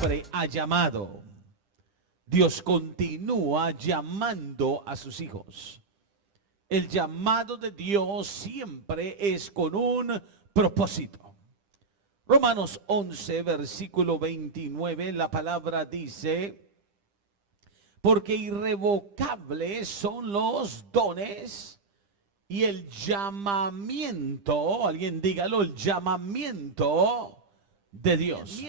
siempre ha llamado. Dios continúa llamando a sus hijos. El llamado de Dios siempre es con un propósito. Romanos 11, versículo 29, la palabra dice: porque irrevocables son los dones y el llamamiento, alguien dígalo, el llamamiento de Dios.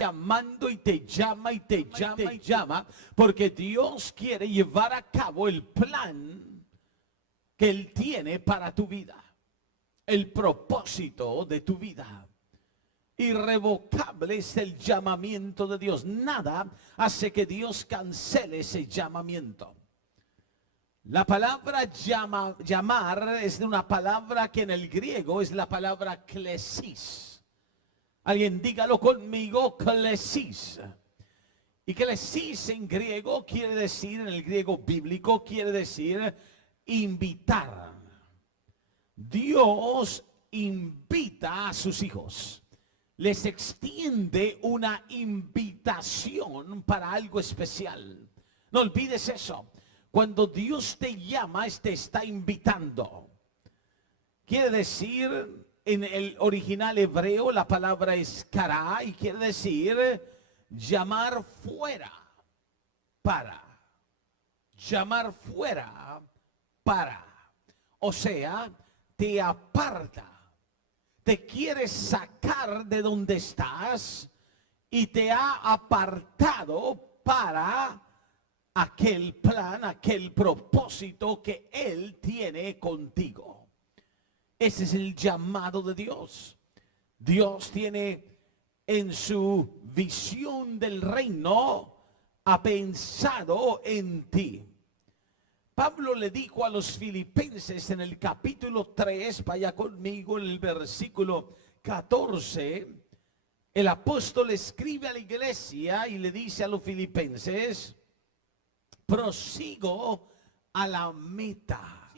Llamando y te llama y te llama y llama, porque Dios quiere llevar a cabo el plan que Él tiene para tu vida, el propósito de tu vida. Irrevocable es el llamamiento de Dios. Nada hace que Dios cancele ese llamamiento. La palabra llamar es una palabra que en el griego es la palabra klesis. Alguien dígalo conmigo, klesis. Y klesis en griego quiere decir, en el griego bíblico, quiere decir invitar. Dios invita a sus hijos. Les extiende una invitación para algo especial. No olvides eso. Cuando Dios te llama, te está invitando. Quiere decir, en el original hebreo, la palabra es kará y quiere decir llamar fuera para. Llamar fuera para. O sea, te aparta. Te quiere sacar de donde estás y te ha apartado para aquel plan, aquel propósito que Él tiene contigo. Ese es el llamado de Dios. Dios tiene en su visión del reino, ha pensado en ti. Pablo le dijo a los filipenses en el capítulo 3, vaya conmigo en el versículo 14, el apóstol escribe a la iglesia y le dice a los filipenses: prosigo a la meta.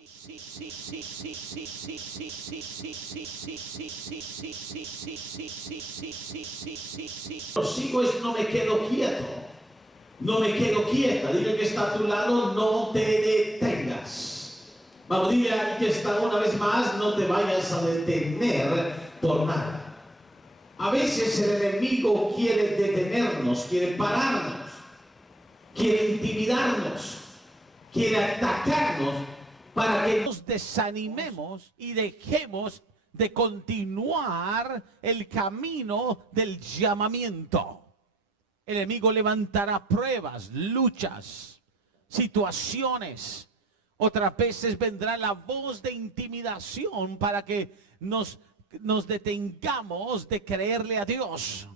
Prosigo es no me quedo quieto. No me quedo quieta. Dile que está a tu lado, no te detengas. Vamos, dile a alguien que está una vez más, no te vayas a detener por nada. A veces el enemigo quiere detenernos, quiere pararnos, quiere intimidarnos, quiere atacarnos para que nos desanimemos y dejemos de continuar el camino del llamamiento. El enemigo levantará pruebas, luchas, situaciones. Otras veces vendrá la voz de intimidación para que nos detengamos de creerle a Dios.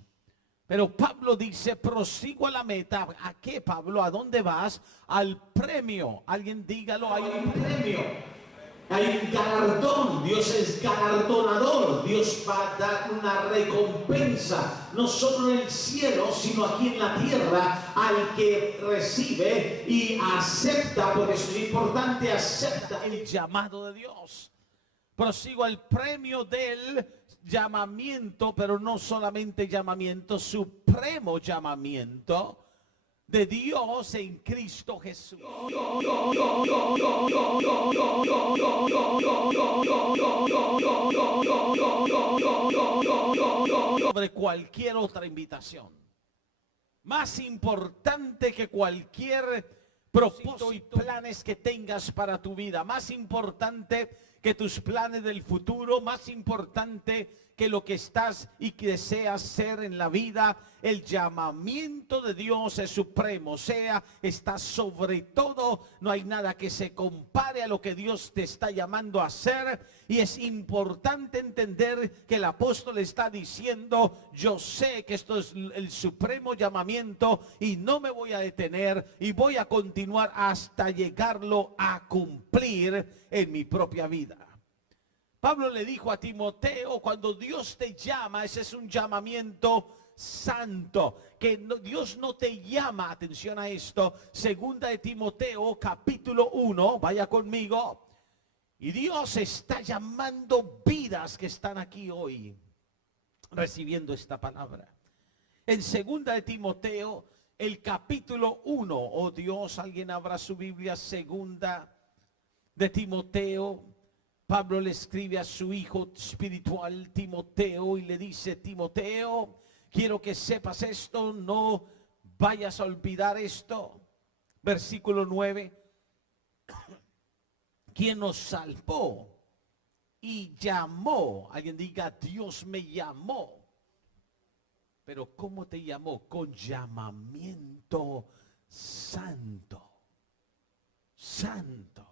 Pero Pablo dice: prosigo a la meta. ¿A qué, Pablo? ¿A dónde vas? Al premio. Alguien dígalo, hay un premio. Hay un galardón. Dios es galardonador. Dios va a dar una recompensa, no solo en el cielo, sino aquí en la tierra, al que recibe y acepta. Por eso es importante, acepta el llamado de Dios. Prosigo al premio del llamamiento, pero no solamente llamamiento, supremo llamamiento de Dios en Cristo Jesús. Sobre cualquier otra invitación. Más importante que cualquier propósito y planes que tengas para tu vida. Más importante que tus planes del futuro. Más importante que lo que estás y que deseas ser en la vida. El llamamiento de Dios es supremo, o sea, está sobre todo. No hay nada que se compare a lo que Dios te está llamando a hacer. Y es importante entender que el apóstol está diciendo: yo sé que esto es el supremo llamamiento y no me voy a detener y voy a continuar hasta llegarlo a cumplir en mi propia vida. Pablo le dijo a Timoteo: cuando Dios te llama, ese es un llamamiento santo. Que Dios no te llama, atención a esto, segunda de Timoteo capítulo 1, vaya conmigo. Y Dios está llamando vidas que están aquí hoy recibiendo esta palabra. En segunda de Timoteo, el capítulo 1, oh Dios, alguien abra su Biblia, segunda de Timoteo. Pablo le escribe a su hijo espiritual Timoteo y le dice: Timoteo, quiero que sepas esto, no vayas a olvidar esto. Versículo 9. Quien nos salvó y llamó, alguien diga: Dios me llamó. Pero ¿cómo te llamó? Con llamamiento santo. Santo.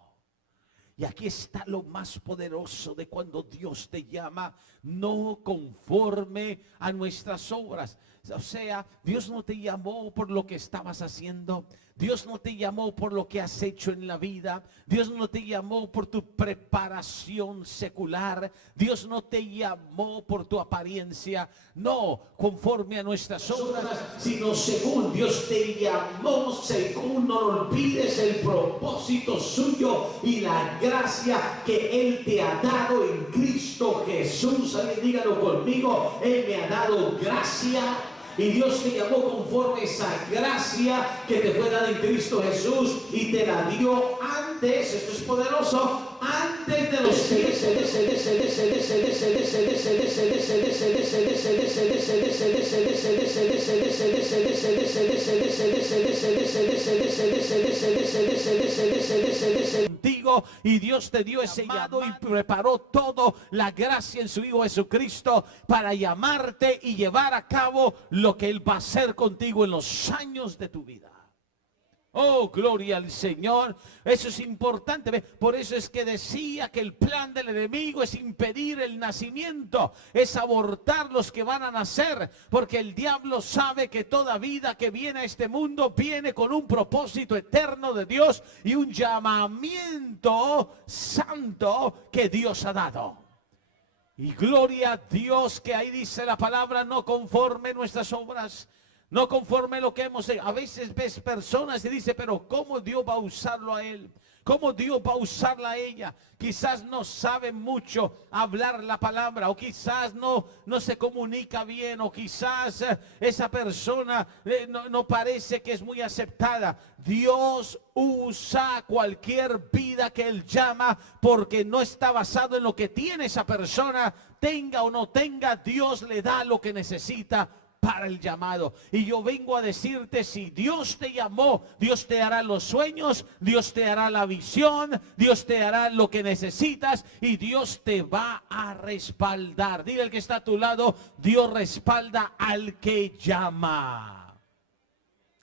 Y aquí está lo más poderoso de cuando Dios te llama, no conforme a nuestras obras. O sea, Dios no te llamó por lo que estabas haciendo. Dios no te llamó por lo que has hecho en la vida. Dios no te llamó por tu preparación secular. Dios no te llamó por tu apariencia. No conforme a nuestras obras, sino según Dios te llamó, según no olvides el propósito suyo y la gracia que Él te ha dado en Cristo Jesús. Alguien dígalo conmigo: Él me ha dado gracia. Y Dios te llamó conforme a esa gracia que te fue dada en Cristo Jesús y te la dio antes, esto es poderoso, antes de los contigo, y Dios te dio ese llamado y preparó todo la gracia en su Hijo Jesucristo para llamarte y llevar a cabo lo que Él va a hacer contigo en los años de tu vida. Oh, gloria al Señor. Eso es importante. ¿Ve? Por eso es que decía que el plan del enemigo es impedir el nacimiento, es abortar los que van a nacer, porque el diablo sabe que toda vida que viene a este mundo viene con un propósito eterno de Dios y un llamamiento santo que Dios ha dado. Y gloria a Dios, que ahí dice la palabra: no conforme nuestras obras, no conforme lo que hemos hecho. A veces ves personas y dice: pero ¿cómo Dios va a usarlo a él? ¿Cómo Dios va a usarla a ella? Quizás no sabe mucho hablar la palabra, o quizás no se comunica bien, o quizás esa persona no parece que es muy aceptada. Dios usa cualquier vida que Él llama, porque no está basado en lo que tiene esa persona, tenga o no tenga. Dios le da lo que necesita para el llamado. Y yo vengo a decirte: si Dios te llamó, Dios te hará los sueños, Dios te hará la visión, Dios te hará lo que necesitas, y Dios te va a respaldar. Dile al que está a tu lado: Dios respalda al que llama.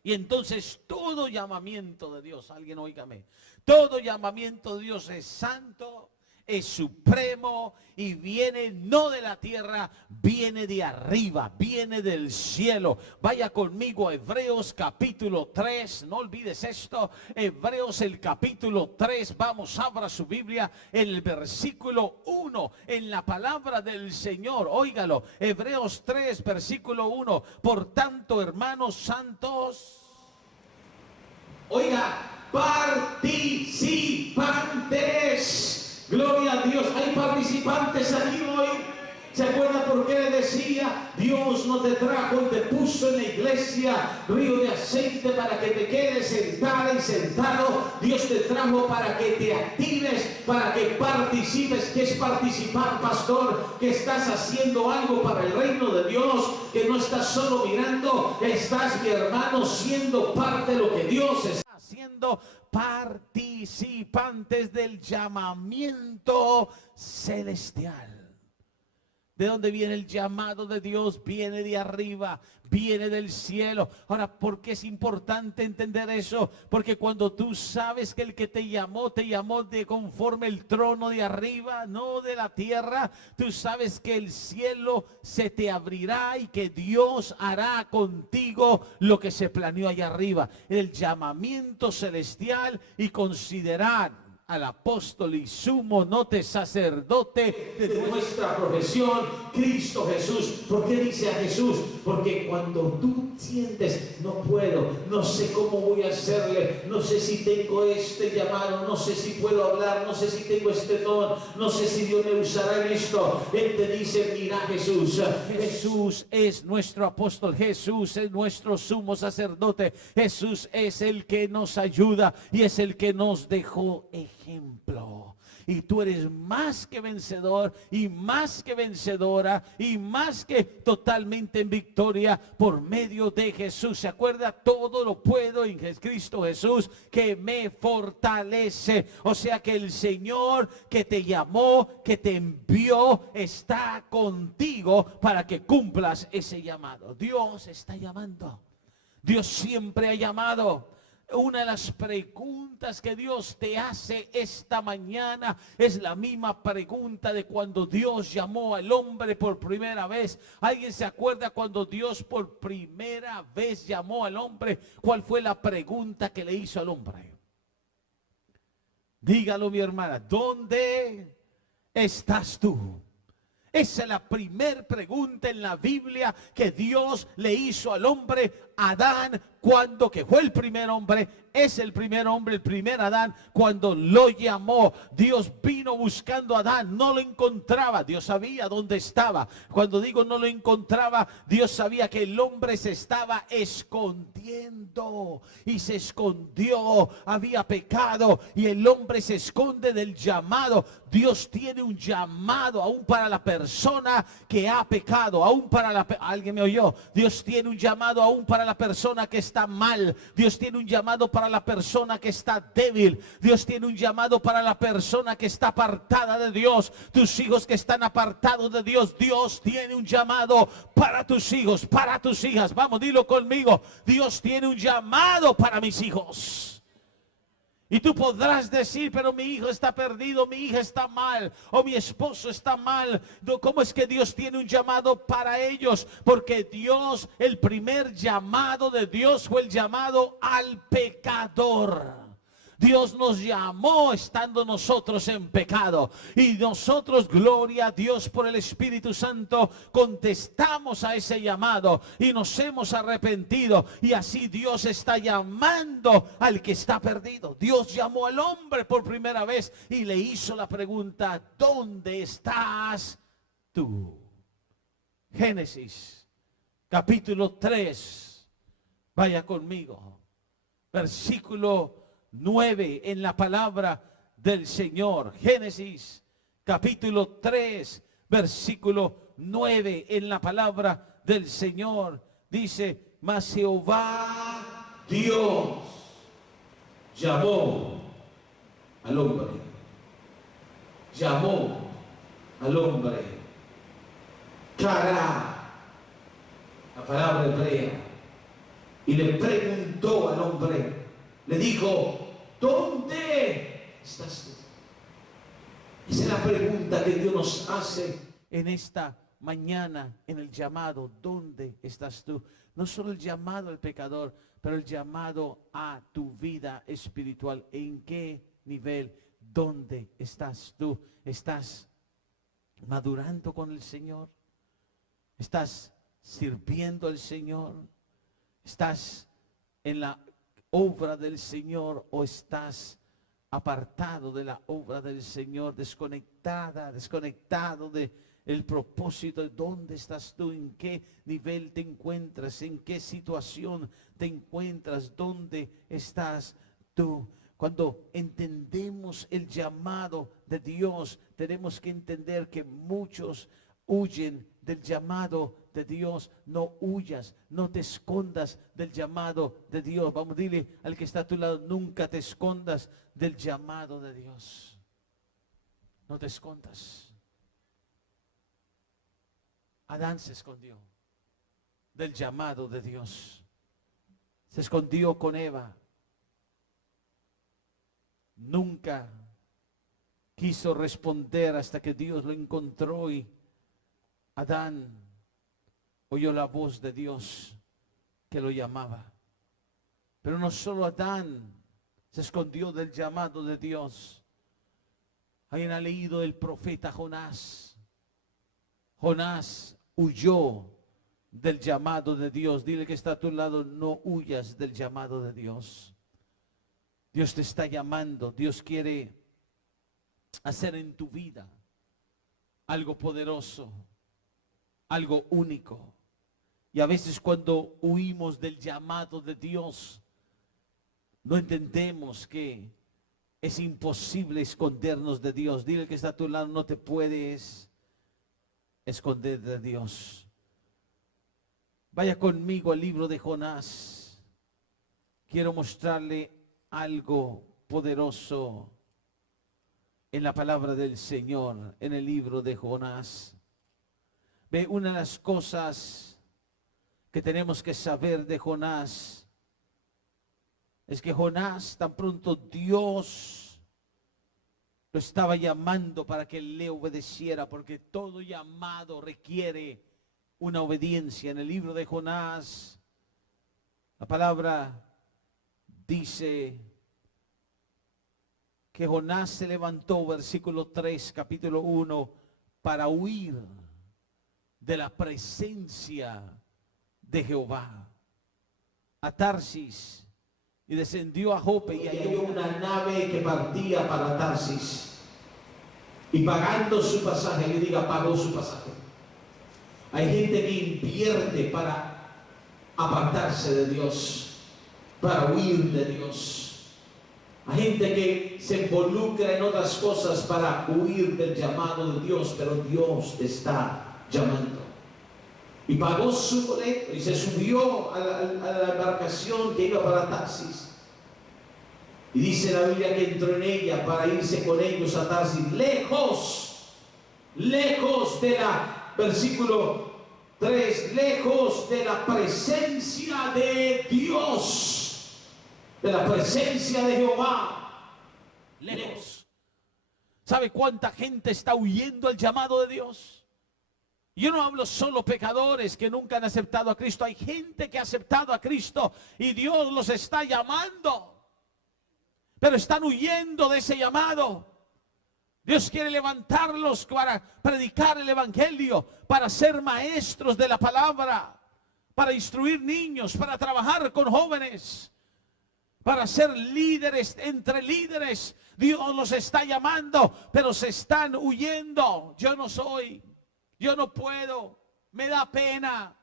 Y entonces todo llamamiento de Dios, alguien óigame, todo llamamiento de Dios es santo, es supremo, y viene no de la tierra, viene de arriba, viene del cielo. Vaya conmigo a Hebreos capítulo 3, no olvides esto. Hebreos el capítulo 3, vamos, abra su Biblia en el versículo 1, en la palabra del Señor, óigalo. Hebreos 3, versículo 1. Por tanto, hermanos santos, oiga, participantes. Gloria a Dios. Hay participantes aquí hoy. ¿Se acuerda por qué le decía? Dios no te trajo y te puso en la iglesia río de aceite para que te quedes sentada y sentado. Dios te trajo para que te actives, para que participes. ¿Qué es participar, pastor? Que estás haciendo algo para el reino de Dios, que no estás solo mirando, estás, mi hermano, siendo parte de lo que Dios está haciendo, participantes del llamamiento celestial. ¿De dónde viene el llamado de Dios? Viene de arriba, viene del cielo. Ahora, ¿por qué es importante entender eso? Porque cuando tú sabes que el que te llamó de conforme el trono de arriba, no de la tierra, tú sabes que el cielo se te abrirá y que Dios hará contigo lo que se planeó allá arriba. El llamamiento celestial, y considerar, al apóstol y sumo, note sacerdote de nuestra profesión, Cristo Jesús. ¿Por qué dice a Jesús? Porque cuando tú sientes, no puedo, no sé cómo voy a hacerle, no sé si tengo este llamado, no sé si puedo hablar, no sé si tengo este don, no sé si Dios me usará en esto. Él te dice, mira Jesús. Jesús es nuestro apóstol, Jesús es nuestro sumo sacerdote, Jesús es el que nos ayuda y es el que nos dejó ejemplo. Y tú eres más que vencedor y más que vencedora y más que totalmente en victoria por medio de Jesús. ¿Se acuerda? Todo lo puedo en Cristo Jesús que me fortalece. O sea que el Señor que te llamó, que te envió, está contigo para que cumplas ese llamado. Dios está llamando. Dios siempre ha llamado. Una de las preguntas que Dios te hace esta mañana es la misma pregunta de cuando Dios llamó al hombre por primera vez. ¿Alguien se acuerda cuando Dios por primera vez llamó al hombre? ¿Cuál fue la pregunta que le hizo al hombre? Dígalo, mi hermana, ¿dónde estás tú? Esa es la primera pregunta en la Biblia que Dios le hizo al hombre Adán, cuando que fue el primer hombre, es el primer hombre, el primer Adán, cuando lo llamó. Dios vino buscando a Adán, no lo encontraba, Dios sabía dónde estaba. Cuando digo no lo encontraba, Dios sabía que el hombre se estaba escondiendo y se escondió, había pecado y el hombre se esconde del llamado. Dios tiene un llamado aún para la persona que ha pecado, aún para ¿alguien me oyó? Dios tiene un llamado aún para la persona que está mal. Dios tiene un llamado para la persona que está débil. Dios tiene un llamado para la persona que está apartada de Dios. Tus hijos que están apartados de Dios. Dios tiene un llamado para tus hijos, para tus hijas. Vamos, dilo conmigo. Dios tiene un llamado para mis hijos. Y tú podrás decir, pero mi hijo está perdido, mi hija está mal, o mi esposo está mal. ¿Cómo es que Dios tiene un llamado para ellos? Porque Dios, el primer llamado de Dios fue el llamado al pecador. Dios nos llamó estando nosotros en pecado. Y nosotros, gloria a Dios por el Espíritu Santo, contestamos a ese llamado y nos hemos arrepentido. Y así Dios está llamando al que está perdido. Dios llamó al hombre por primera vez y le hizo la pregunta, ¿dónde estás tú? Génesis, capítulo 3. Vaya conmigo. Versículo 9 en la palabra del Señor. Génesis capítulo 3 versículo 9 en la palabra del Señor. Dice, mas Jehová Dios llamó al hombre. Llamó al hombre. Cara, la palabra hebrea. Y le preguntó al hombre. Le dijo, ¿dónde estás tú? Esa es la pregunta que Dios nos hace en esta mañana, en el llamado, ¿dónde estás tú? No solo el llamado al pecador, pero el llamado a tu vida espiritual. ¿En qué nivel? ¿Dónde estás tú? ¿Estás madurando con el Señor? ¿Estás sirviendo al Señor? ¿Estás en la obra del Señor o estás apartado de la obra del Señor, desconectado de el propósito? De dónde estás tú, en qué nivel te encuentras, en qué situación te encuentras, dónde estás tú. Cuando entendemos el llamado de Dios, tenemos que entender que muchos huyen del llamado de Dios. No huyas, no te escondas del llamado de Dios. Vamos, dile al que está a tu lado, nunca te escondas del llamado de Dios. No te escondas. Adán se escondió del llamado de Dios. Se escondió con Eva. Nunca quiso responder hasta que Dios lo encontró y Adán oyó la voz de Dios que lo llamaba. Pero no solo Adán se escondió del llamado de Dios. ¿Alguien ha leído el profeta Jonás? Jonás huyó del llamado de Dios. Dile que está a tu lado, no huyas del llamado de Dios. Dios te está llamando. Dios quiere hacer en tu vida algo poderoso, algo único. Y a veces cuando huimos del llamado de Dios, no entendemos que es imposible escondernos de Dios. Dile que está a tu lado, no te puedes esconder de Dios. Vaya conmigo al libro de Jonás. Quiero mostrarle algo poderoso en la palabra del Señor, en el libro de Jonás. Ve, una de las cosas que tenemos que saber de Jonás es que Jonás, tan pronto Dios lo estaba llamando para que él le obedeciera, porque todo llamado requiere una obediencia. En el libro de Jonás, la palabra dice que Jonás se levantó, versículo 3, capítulo 1, para huir de la presencia de Jehová a Tarsis, y descendió a Jope y halló una nave que partía para Tarsis, y pagando su pasaje, le diga, pagó su pasaje. Hay gente que invierte para apartarse de Dios, para huir de Dios. Hay gente que se involucra en otras cosas para huir del llamado de Dios, pero Dios te está llamando. Y pagó su boleto y se subió a la embarcación que iba para Tarsis. Y dice la Biblia que entró en ella para irse con ellos a Tarsis, lejos de la, versículo 3, lejos de la presencia de Dios, de la presencia de Jehová. Lejos. ¿Sabe cuánta gente está huyendo al llamado de Dios? Yo no hablo solo pecadores que nunca han aceptado a Cristo. Hay gente que ha aceptado a Cristo y Dios los está llamando, pero están huyendo de ese llamado. Dios quiere levantarlos para predicar el evangelio, para ser maestros de la palabra, para instruir niños, para trabajar con jóvenes, para ser líderes entre líderes. Dios los está llamando, pero se están huyendo. Yo no soy, yo no puedo, me da pena.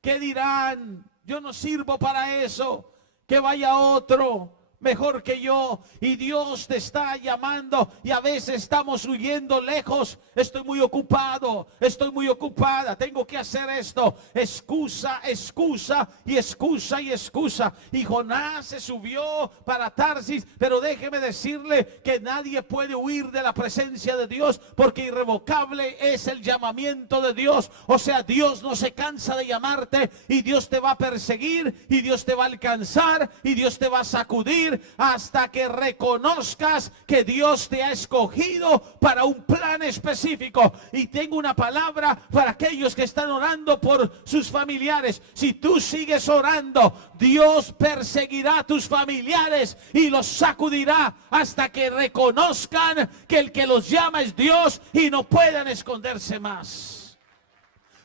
¿Qué dirán? Yo no sirvo para eso. Que vaya otro mejor que yo. Y Dios te está llamando y a veces estamos huyendo lejos. Estoy muy ocupado, estoy muy ocupada, tengo que hacer esto. Excusa, excusa y excusa y excusa. Y Jonás se subió para Tarsis, pero déjeme decirle que nadie puede huir de la presencia de Dios, porque irrevocable es el llamamiento de Dios. O sea, Dios no se cansa de llamarte y Dios te va a perseguir y Dios te va a alcanzar y Dios te va a sacudir hasta que reconozcas que Dios te ha escogido para un plan específico. Y tengo una palabra para aquellos que están orando por sus familiares. Si tú sigues orando, Dios perseguirá a tus familiares y los sacudirá hasta que reconozcan que el que los llama es Dios y no puedan esconderse más.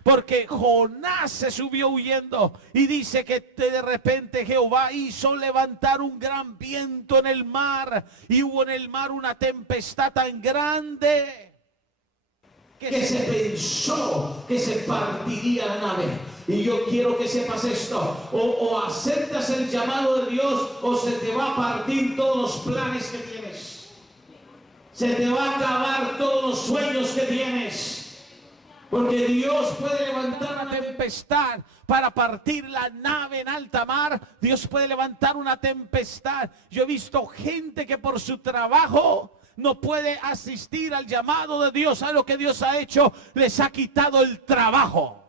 Porque Jonás se subió huyendo y dice que de repente Jehová hizo levantar un gran viento en el mar y hubo en el mar una tempestad tan grande que se pensó que se partiría la nave. Y yo quiero que sepas esto: o aceptas el llamado de Dios, o se te va a partir todos los planes que tienes, se te va a acabar todos los sueños que tienes, porque Dios puede levantar una tempestad para partir la nave en alta mar. Dios puede levantar una tempestad. Yo he visto gente que por su trabajo no puede asistir al llamado de Dios. ¿Sabe lo que Dios ha hecho? Les ha quitado el trabajo.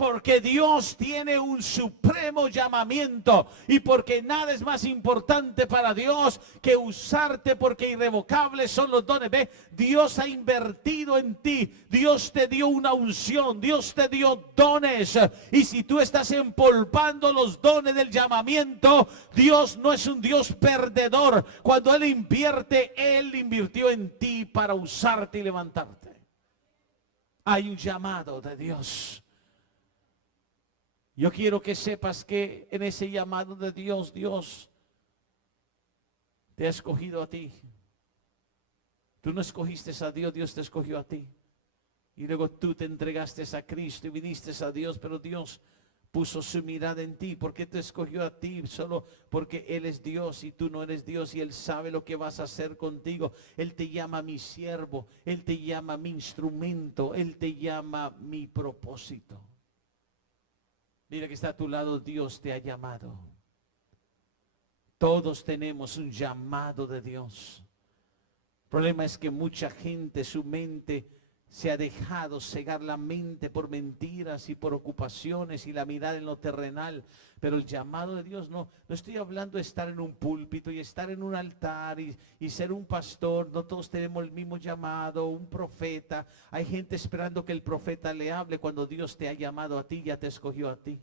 Porque Dios tiene un supremo llamamiento y porque nada es más importante para Dios que usarte, porque irrevocables son los dones. Ve, Dios ha invertido en ti, Dios te dio una unción, Dios te dio dones, y si tú estás empolvando los dones del llamamiento, Dios no es un Dios perdedor. Cuando Él invierte, Él invirtió en ti para usarte y levantarte. Hay un llamado de Dios. Yo quiero que sepas que en ese llamado de Dios, Dios te ha escogido a ti. Tú no escogiste a Dios, Dios te escogió a ti. Y luego tú te entregaste a Cristo y viniste a Dios, pero Dios puso su mirada en ti. ¿Por qué te escogió a ti? Solo porque Él es Dios y tú no eres Dios, y Él sabe lo que vas a hacer contigo. Él te llama mi siervo, Él te llama mi instrumento, Él te llama mi propósito. Mira que está a tu lado, Dios te ha llamado. Todos tenemos un llamado de Dios. El problema es que mucha gente, su mente se ha dejado cegar la mente por mentiras y por ocupaciones y la mirada en lo terrenal. Pero el llamado de Dios no estoy hablando de estar en un púlpito y estar en un altar y ser un pastor. No todos tenemos el mismo llamado, un profeta. Hay gente esperando que el profeta le hable cuando Dios te ha llamado a ti, ya te escogió a ti.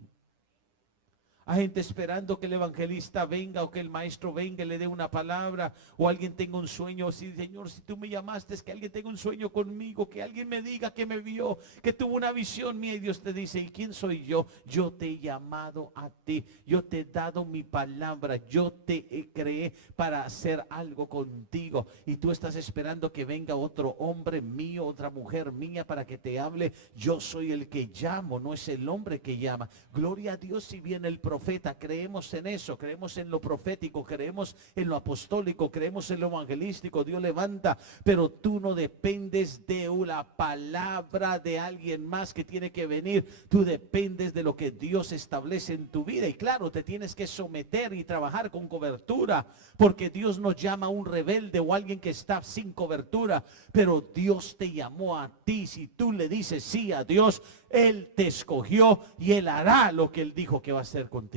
Hay gente esperando que el evangelista venga o que el maestro venga y le dé una palabra, o alguien tenga un sueño. Sí, Señor, si tú me llamaste, es que alguien tenga un sueño conmigo, que alguien me diga que me vio, que tuvo una visión mía. Y Dios te dice, ¿y quién soy yo? Yo te he llamado a ti, yo te he dado mi palabra, yo te creé para hacer algo contigo. Y tú estás esperando que venga otro hombre mío, otra mujer mía para que te hable. Yo soy el que llamo, no es el hombre que llama. Gloria a Dios si viene el profeta. Creemos en eso, creemos en lo profético, creemos en lo apostólico, creemos en lo evangelístico. Dios levanta, pero tú no dependes de la palabra de alguien más que tiene que venir. Tú dependes de lo que Dios establece en tu vida. Y claro, te tienes que someter y trabajar con cobertura, porque Dios no llama a un rebelde o a alguien que está sin cobertura. Pero Dios te llamó a ti. Si tú le dices sí a Dios, Él te escogió y Él hará lo que Él dijo que va a hacer contigo.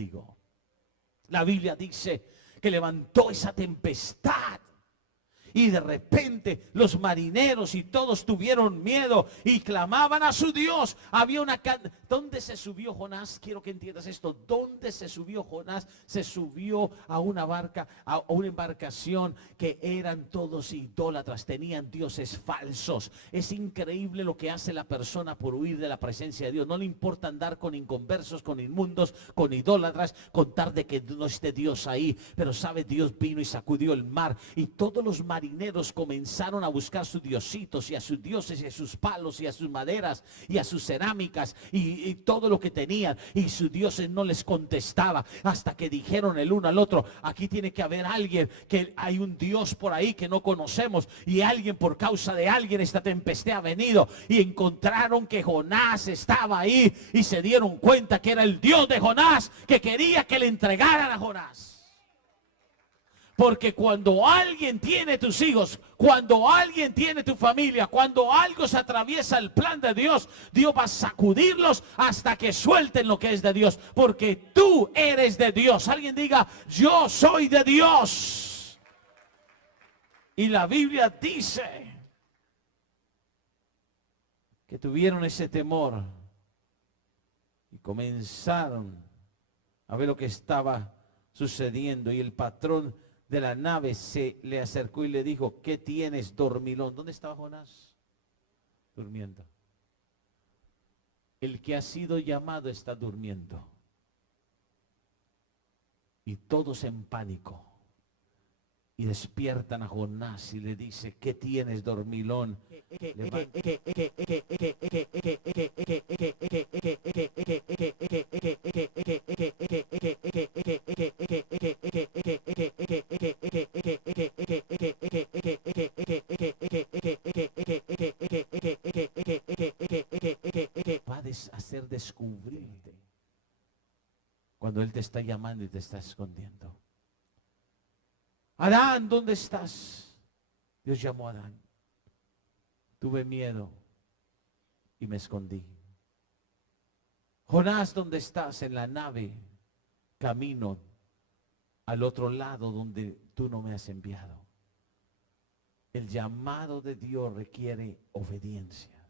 La Biblia dice que levantó esa tempestad y de repente los marineros y todos tuvieron miedo y clamaban a su Dios. Había una ¿dónde se subió Jonás? Quiero que entiendas esto. ¿Dónde se subió Jonás? Se subió a una barca, a una embarcación que eran todos idólatras, tenían dioses falsos. Es increíble lo que hace la persona por huir de la presencia de Dios. No le importa andar con inconversos, con inmundos, con idólatras, contar de que no esté Dios ahí. Pero sabe, Dios vino y sacudió el mar y todos los marineros comenzaron a buscar sus diositos y a sus dioses y a sus palos y a sus maderas y a sus cerámicas y todo lo que tenían, y sus dioses no les contestaba, hasta que dijeron el uno al otro, aquí tiene que haber alguien, que hay un Dios por ahí que no conocemos, y alguien, por causa de alguien, esta tempestad ha venido. Y encontraron que Jonás estaba ahí y se dieron cuenta que era el Dios de Jonás que quería que le entregaran a Jonás. Porque cuando alguien tiene tus hijos, cuando alguien tiene tu familia, cuando algo se atraviesa el plan de Dios, Dios va a sacudirlos hasta que suelten lo que es de Dios. Porque tú eres de Dios. Alguien diga, yo soy de Dios. Y la Biblia dice que tuvieron ese temor y comenzaron a ver lo que estaba sucediendo. Y el patrón de la nave se le acercó y le dijo, ¿qué tienes, dormilón? ¿Dónde estaba Jonás? Durmiendo. El que ha sido llamado está durmiendo. Y todos en pánico. Y despiertan a Jonás y le dice, ¿qué tienes, dormilón? Va a hacer descubrirte cuando Él te está llamando y te está escondiendo. Adán, ¿dónde estás? Dios llamó a Adán. Tuve miedo y me escondí. Jonás, ¿dónde estás? En la nave, camino al otro lado donde tú no me has enviado. El llamado de Dios requiere obediencia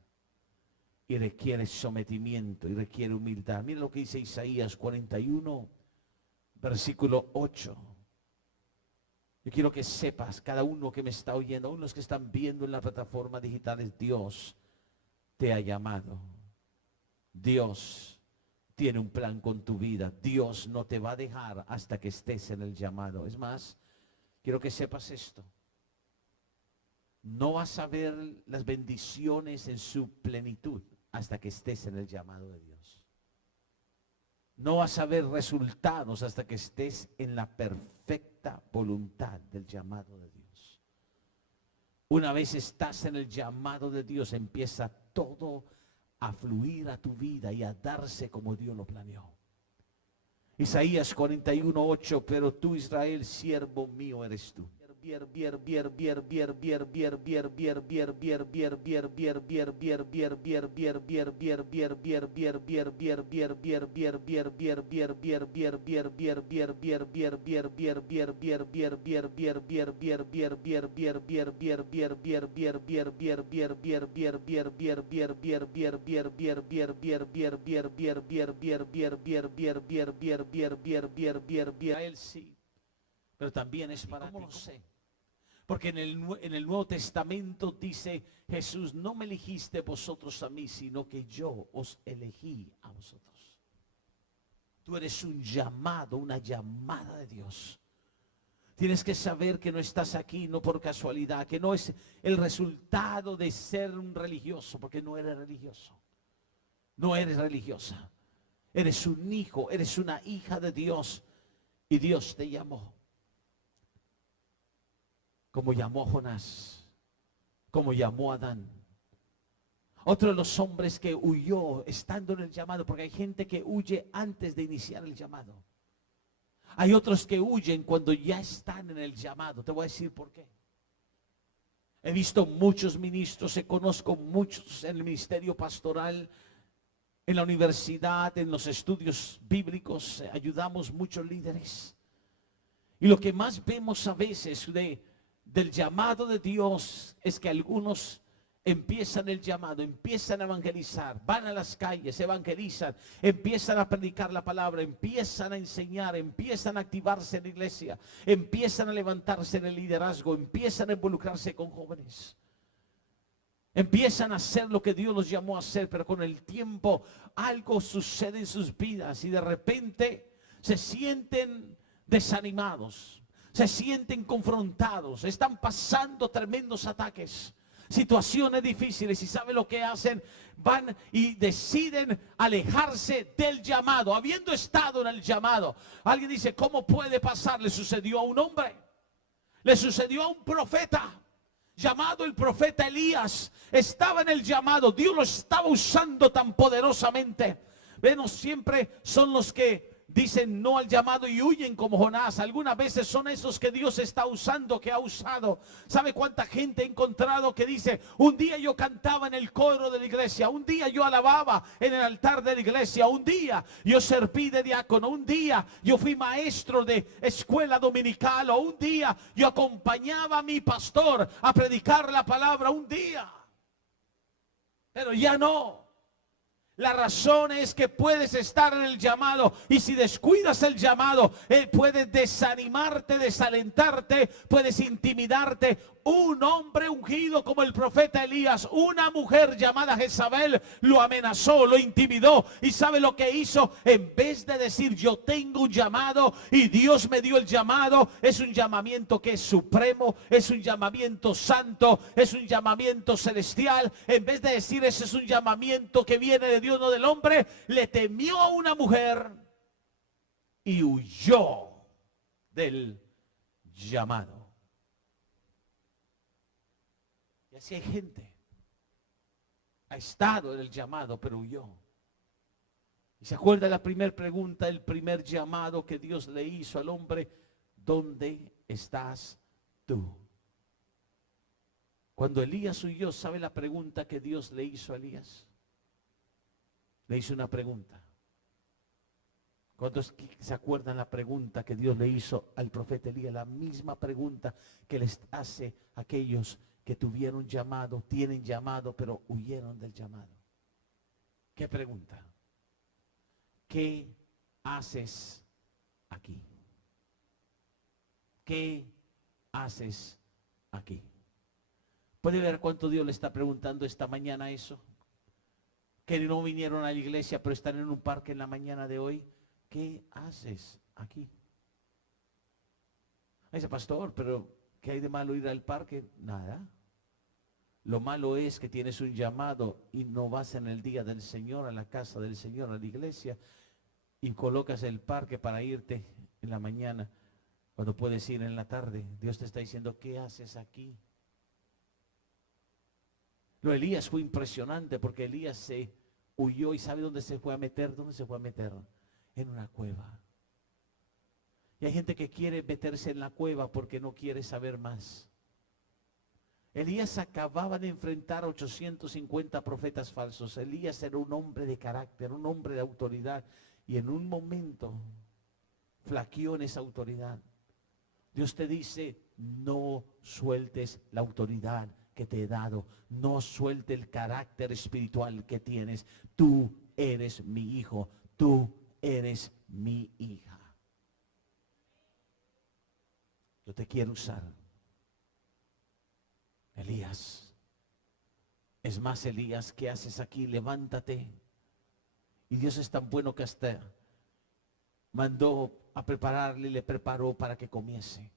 y requiere sometimiento y requiere humildad. Mira lo que dice Isaías 41, versículo 8. Yo quiero que sepas, cada uno que me está oyendo, aún los que están viendo en las plataformas digitales, Dios te ha llamado. Dios tiene un plan con tu vida. Dios no te va a dejar hasta que estés en el llamado. Es más, quiero que sepas esto. No vas a ver las bendiciones en su plenitud hasta que estés en el llamado de Dios. No vas a ver resultados hasta que estés en la perfecta voluntad del llamado de Dios. Una vez estás en el llamado de Dios, empieza todo a fluir a tu vida y a darse como Dios lo planeó. Isaías 41:8, pero tú, Israel, siervo mío eres tú. Israel sí, pero también es para ti. ¿Cómo lo sé? Porque en el Nuevo Testamento dice Jesús, no me elegiste vosotros a mí, sino que yo os elegí a vosotros. Tú eres un llamado, una llamada de Dios. Tienes que saber que no estás aquí no por casualidad, que no es el resultado de ser un religioso, porque no eres religioso. No eres religiosa. Eres un hijo, eres una hija de Dios y Dios te llamó. Como llamó a Jonás, como llamó a Adán. Otro de los hombres que huyó estando en el llamado, porque hay gente que huye antes de iniciar el llamado. Hay otros que huyen cuando ya están en el llamado. Te voy a decir por qué. He visto muchos ministros, conozco muchos en el ministerio pastoral, en la universidad, en los estudios bíblicos, ayudamos muchos líderes. Y lo que más vemos a veces del llamado de Dios es que algunos empiezan el llamado, empiezan a evangelizar, van a las calles, evangelizan, empiezan a predicar la palabra, empiezan a enseñar, empiezan a activarse en la iglesia, empiezan a levantarse en el liderazgo, empiezan a involucrarse con jóvenes. Empiezan a hacer lo que Dios los llamó a hacer, pero con el tiempo algo sucede en sus vidas y de repente se sienten desanimados. Se sienten confrontados, están pasando tremendos ataques, situaciones difíciles y ¿sabe lo que hacen? Van y deciden alejarse del llamado, habiendo estado en el llamado. Alguien dice, ¿cómo puede pasar? Le sucedió a un hombre, le sucedió a un profeta llamado el profeta Elías. Estaba en el llamado, Dios lo estaba usando tan poderosamente. Venos, siempre son los que dicen no al llamado y huyen como Jonás. Algunas veces son esos que Dios está usando, que ha usado. ¿Sabe cuánta gente he encontrado que dice, un día yo cantaba en el coro de la iglesia, un día yo alababa en el altar de la iglesia, un día yo serví de diácono, un día yo fui maestro de escuela dominical, o un día yo acompañaba a mi pastor a predicar la palabra, un día, pero ya no? La razón es que puedes estar en el llamado y si descuidas el llamado, él puede desanimarte, desalentarte, puedes intimidarte. Un hombre ungido como el profeta Elías, una mujer llamada Jezabel lo amenazó, lo intimidó. ¿Y sabe lo que hizo? En vez de decir yo tengo un llamado y Dios me dio el llamado, es un llamamiento que es supremo, es un llamamiento santo, es un llamamiento celestial. En vez de decir ese es un llamamiento que viene de Dios, no del hombre, le temió a una mujer y huyó del llamado. Y así hay gente, ha estado en el llamado, pero huyó. Y se acuerda la primera pregunta, el primer llamado que Dios le hizo al hombre: ¿dónde estás tú? Cuando Elías huyó, ¿sabe la pregunta que Dios le hizo a Elías? Le hizo una pregunta: ¿Cuántos se acuerdan la pregunta que Dios le hizo al profeta Elías? La misma pregunta que les hace a aquellos que tuvieron llamado, tienen llamado, pero huyeron del llamado. ¿Qué pregunta? ¿Qué haces aquí? ¿Qué haces aquí? ¿Puede ver cuánto Dios le está preguntando esta mañana eso? Que no vinieron a la iglesia, pero están en un parque en la mañana de hoy. ¿Qué haces aquí? Dice, pastor, pero ¿qué hay de malo ir al parque? Nada. Lo malo es que tienes un llamado y no vas en el día del Señor, a la casa del Señor, a la iglesia, y colocas el parque para irte en la mañana, cuando puedes ir en la tarde. Dios te está diciendo, ¿qué haces aquí? Lo de Elías fue impresionante porque Elías se huyó y ¿sabe dónde se fue a meter? ¿Dónde se fue a meter? En una cueva. Y hay gente que quiere meterse en la cueva porque no quiere saber más. Elías acababa de enfrentar a 850 profetas falsos. Elías era un hombre de carácter, un hombre de autoridad. Y en un momento flaqueó en esa autoridad. Dios te dice, no sueltes la autoridad que te he dado. No suelte el carácter espiritual que tienes. Tú eres mi hijo. Tú eres mi hija. Yo te quiero usar. Elías. Es más, Elías, ¿qué haces aquí? Levántate. Y Dios es tan bueno que hasta mandó a prepararle, le preparó para que comiese.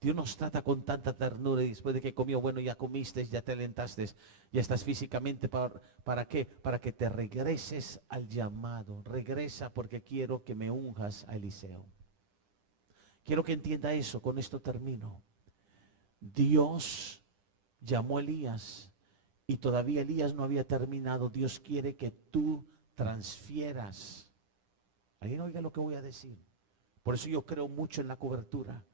Dios nos trata con tanta ternura y después de que comió, bueno, ya comiste, ya te alentaste, ya estás físicamente, ¿para qué? Para que te regreses al llamado. Regresa porque quiero que me unjas a Eliseo. Quiero que entienda eso, con esto termino. Dios llamó a Elías y todavía Elías no había terminado. Dios quiere que tú transfieras. ¿Alguien oiga lo que voy a decir? Por eso yo creo mucho en la cobertura.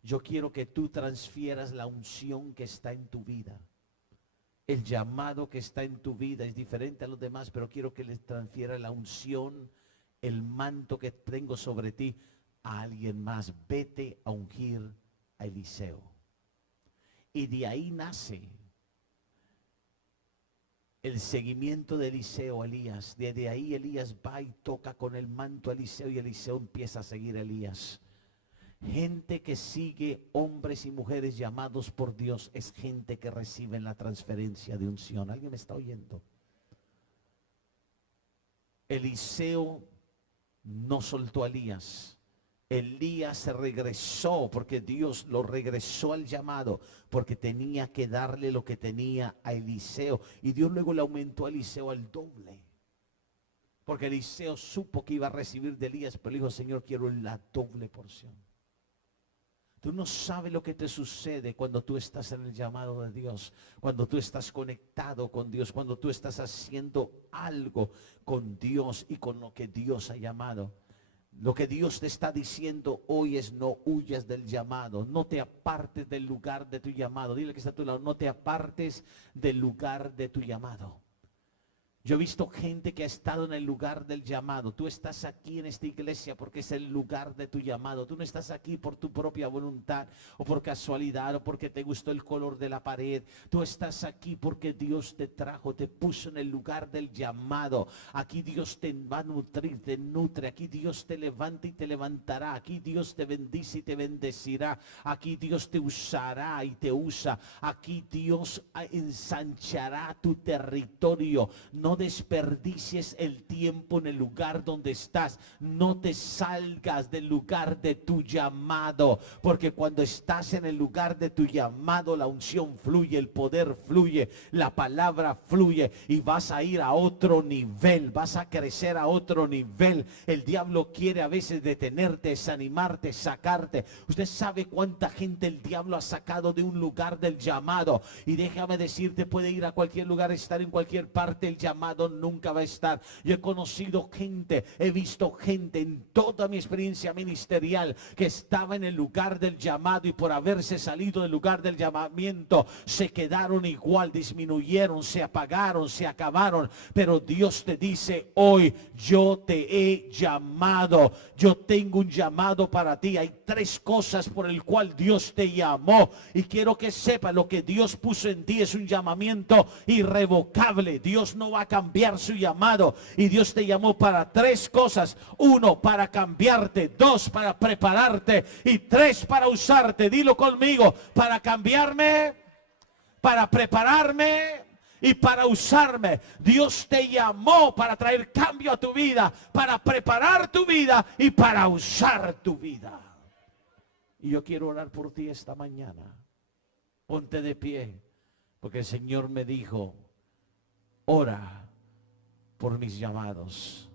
Yo quiero que tú transfieras la unción que está en tu vida. El llamado que está en tu vida es diferente a los demás, pero quiero que les transfiera la unción, el manto que tengo sobre ti a alguien más. Vete a ungir a Eliseo. Y de ahí nace el seguimiento de Eliseo a Elías. Desde ahí Elías va y toca con el manto a Eliseo y Eliseo empieza a seguir a Elías. Gente que sigue hombres y mujeres llamados por Dios es gente que recibe la transferencia de unción. ¿Alguien me está oyendo? Eliseo no soltó a Elías. Elías se regresó porque Dios lo regresó al llamado, porque tenía que darle lo que tenía a Eliseo. Y Dios luego le aumentó a Eliseo al doble. Porque Eliseo supo que iba a recibir de Elías, pero le dijo, Señor, quiero la doble porción. Tú no sabes lo que te sucede cuando tú estás en el llamado de Dios, cuando tú estás conectado con Dios, cuando tú estás haciendo algo con Dios y con lo que Dios ha llamado. Lo que Dios te está diciendo hoy es no huyas del llamado, no te apartes del lugar de tu llamado. Dile que está a tu lado, no te apartes del lugar de tu llamado. Yo he visto gente que ha estado en el lugar del llamado. Tú estás aquí en esta iglesia porque es el lugar de tu llamado. Tú no estás aquí por tu propia voluntad o por casualidad o porque te gustó el color de la pared. Tú estás aquí porque Dios te trajo, te puso en el lugar del llamado. Aquí Dios te va a nutrir, te nutre. Aquí Dios te levanta y te levantará. Aquí Dios te bendice y te bendecirá. Aquí Dios te usará y te usa. Aquí Dios ensanchará tu territorio. No desperdicies el tiempo en el lugar donde estás. No te salgas del lugar de tu llamado, porque cuando estás en el lugar de tu llamado, la unción fluye, el poder fluye, la palabra fluye y vas a ir a otro nivel, vas a crecer a otro nivel. El diablo quiere a veces detenerte, desanimarte, sacarte. Usted sabe cuánta gente el diablo ha sacado de un lugar del llamado, y déjame decirte, puede ir a cualquier lugar, estar en cualquier parte, el llamado llamado nunca va a estar. Yo he conocido gente, he visto gente en toda mi experiencia ministerial que estaba en el lugar del llamado y por haberse salido del lugar del llamamiento se quedaron igual, disminuyeron, se apagaron, se acabaron. Pero Dios te dice hoy, yo te he llamado, yo tengo un llamado para ti. Hay 3 cosas por el cual Dios te llamó y quiero que sepas, lo que Dios puso en ti es un llamamiento irrevocable. Dios no va a cambiar su llamado y Dios te llamó para 3 cosas: 1, para cambiarte; 2, para prepararte; y 3, para usarte. Dilo conmigo: para cambiarme, para prepararme y para usarme. Dios te llamó para traer cambio a tu vida, para preparar tu vida y para usar tu vida. Y yo quiero orar por ti esta mañana. Ponte de pie, porque el Señor me dijo: ora por mis llamados.